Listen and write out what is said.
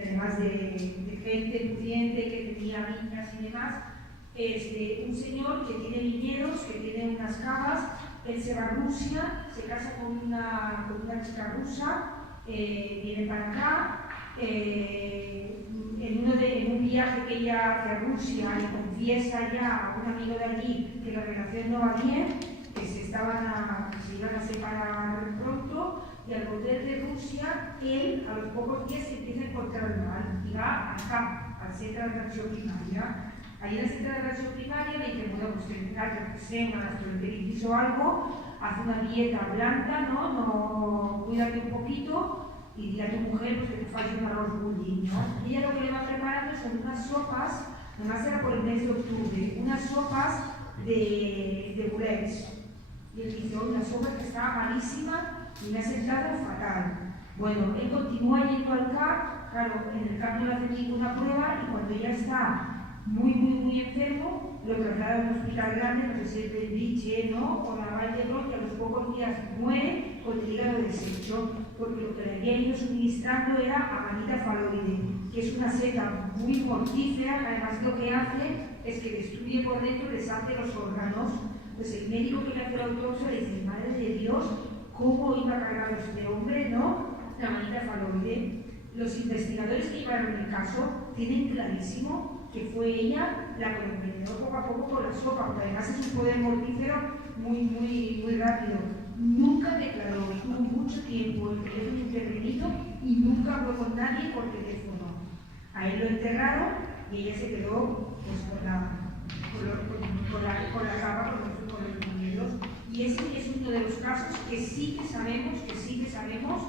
además de gente pudiente que tenía viñas y demás, un señor que tiene viñedos, que tiene unas cavas. Él se va a Rusia, se casa con una chica rusa, viene para acá. En un viaje que ella hace a Rusia y confiesa ya a un amigo de allí que la relación no va bien, que se iban a separar pronto, y al volver de Rusia, él a los pocos días se empieza a encontrar mal y va acá, al centro de atención primaria. Ahí en el centro de atención primaria le dicen, bueno, pues que yo que sé, una gastroenteritis o algo, haz una dieta blanda, ¿no? Cuídate un poquito, y dile a tu mujer pues, que te falle un arroz bulli, ¿no? Y ella lo que le va preparando son unas sopas, además era por el mes de octubre, unas sopas de burets. Y él dice, oye, la sopa que estaba malísima y me ha sentado fatal. Bueno, él continúa yendo al CAP, claro, en el CAP no le hacen ninguna prueba y cuando ya está muy enfermo, lo traslada a un hospital grande, no sé si es Belviche, ¿no? O la Vall d'Hebron, que a los pocos días muere con el hígado deshecho, porque lo que le habían ido suministrando era amanita faloide, que es una seta muy mortífera, además lo que hace es que destruye por dentro, deshace los órganos. Pues el médico que le hace la autopsia le dice, madre de Dios, ¿cómo iba cargado este hombre, no? La amanita faloide. Los investigadores que llevaron el caso tienen clarísimo que fue ella la que lo envenenó poco a poco con la sopa, porque además es un poder mortífero muy rápido. Nunca declaró, estuvo mucho tiempo en el teléfono intervenido y nunca habló con nadie por teléfono. A él lo enterraron y ella se quedó pues, con la cava, con los viñedos. Y ese es uno de los casos que sí que sabemos